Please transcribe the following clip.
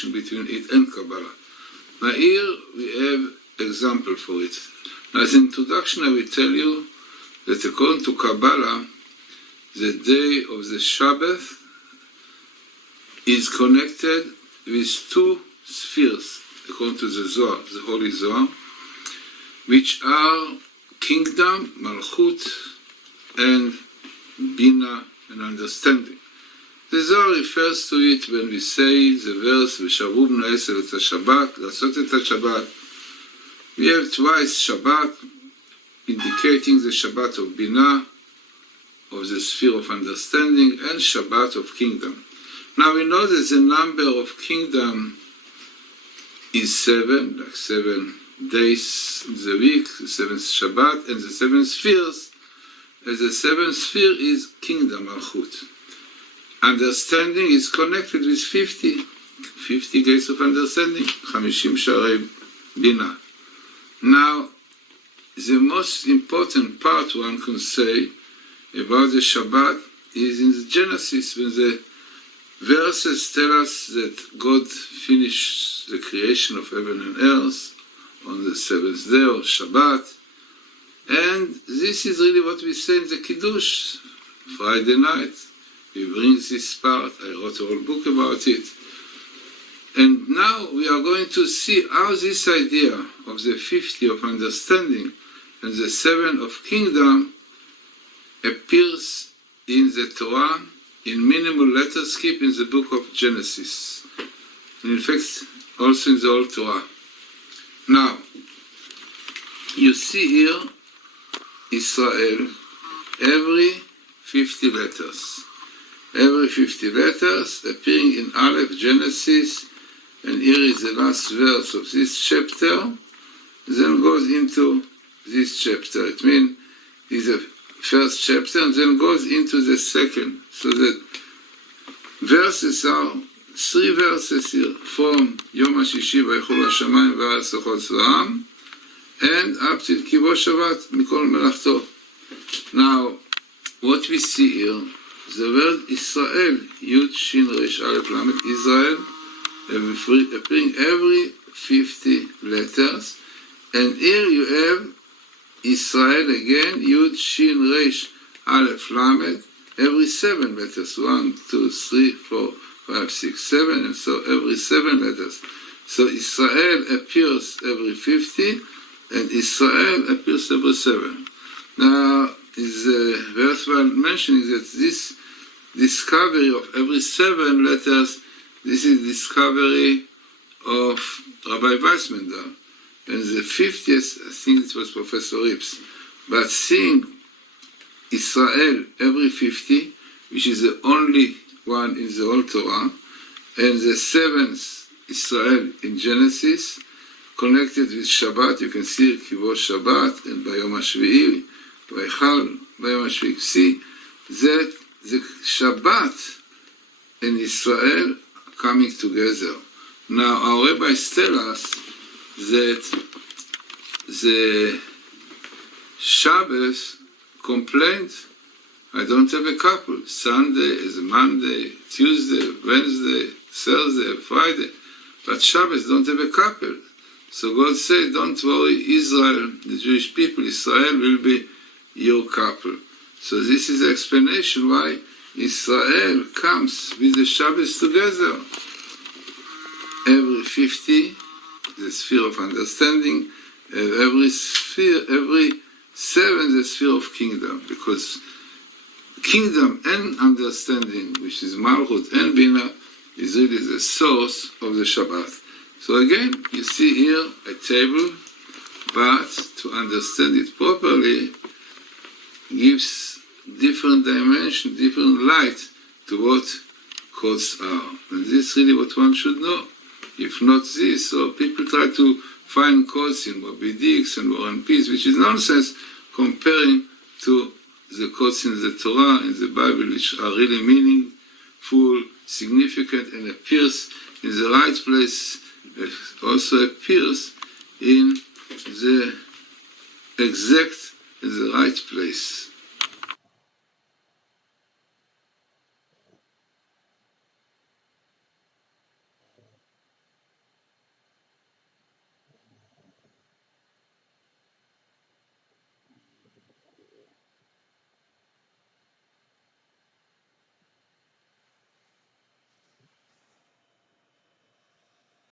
connection between it and Kabbalah. Now here we have example for it. Now, as an introduction, I will tell you that according to Kabbalah, the day of the Shabbat is connected with two spheres, according to the Zohar, the Holy Zohar, which are kingdom, Malchut, and Bina, and understanding. The Zohar refers to it when we say the verse, V'shavu b'nei Esel et ha-Shabbat, לעשות את השבת. We have twice Shabbat, indicating the Shabbat of Bina, of the sphere of understanding, and Shabbat of kingdom. Now we know that the number of kingdom is 7, like 7 days in the week, the 7th Shabbat, and the 7 spheres. As the 7th sphere is kingdom, Malchut. Understanding is connected with 50 gates of understanding, 50 Sharei Bina. Now, the most important part one can say about the Shabbat is in the Genesis, when the verses tell us that God finished the creation of heaven and earth on the 7th day of Shabbat. And this is really what we say in the Kiddush, Friday night. We bring this part, I wrote a whole book about it. And now we are going to see how this idea of the 50 of understanding and the 7 of kingdom appears in the Torah in minimal letters, keep in the book of Genesis. And in fact, also in the Old Torah. Now, you see here Israel, every 50 letters. Every 50 letters appearing in Aleph, Genesis, and here is the last verse of this chapter, then goes into this chapter. It means it's the first chapter and then goes into the second. So that verses are 3 verses here, from Yom HaShishi Vaychulu HaShamayim V'Haaretz L'chol Tzva'am, and up till Kibo Shabbat Mikol Melachto. Now, what we see here, the word Israel, Yud Shin Resh Aleph Lamed, Israel, appearing every 50 letters, and here you have Israel again, Yud Shin Resh Aleph Lamed, every 7 letters, 1, 2, 3, 4, 5, 6, 7, and so every 7 letters. So Israel appears every 50, and Israel appears every 7. Now, it's worthwhile mentioning that this discovery of every 7 letters, this is discovery of Rabbi Weissmender. And the 50th, I think it was Professor Rips. But seeing Israel every 50, which is the only one in the Old Torah, and the 7th Israel in Genesis, connected with Shabbat, you can see Kivo Shabbat, and Bayom HaShvi'i, Vaychal, Bayom HaShvi'i. See that the Shabbat and Israel are coming together. Now, our rabbis tell us that the Shabbos complained, I don't have a couple. Sunday is Monday, Tuesday, Wednesday, Thursday, Friday. But Shabbos don't have a couple. So God said, don't worry, Israel, the Jewish people, Israel will be your couple. So this is the explanation why Israel comes with the Shabbos together. Every 50, the sphere of understanding, and every 7, the sphere of kingdom. Because kingdom and understanding, which is Malchut and Bina, is really the source of the Shabbat. So again, you see here a table, but to understand it properly, gives different dimension, different light to what codes are. And this is really what one should know. If not this, so people try to find codes in Moby Dicks and War and Peace, which is nonsense comparing to the codes in the Torah, in the Bible, which are really meaningful, significant, and appears in the right place, also appears in the exact, in the right place.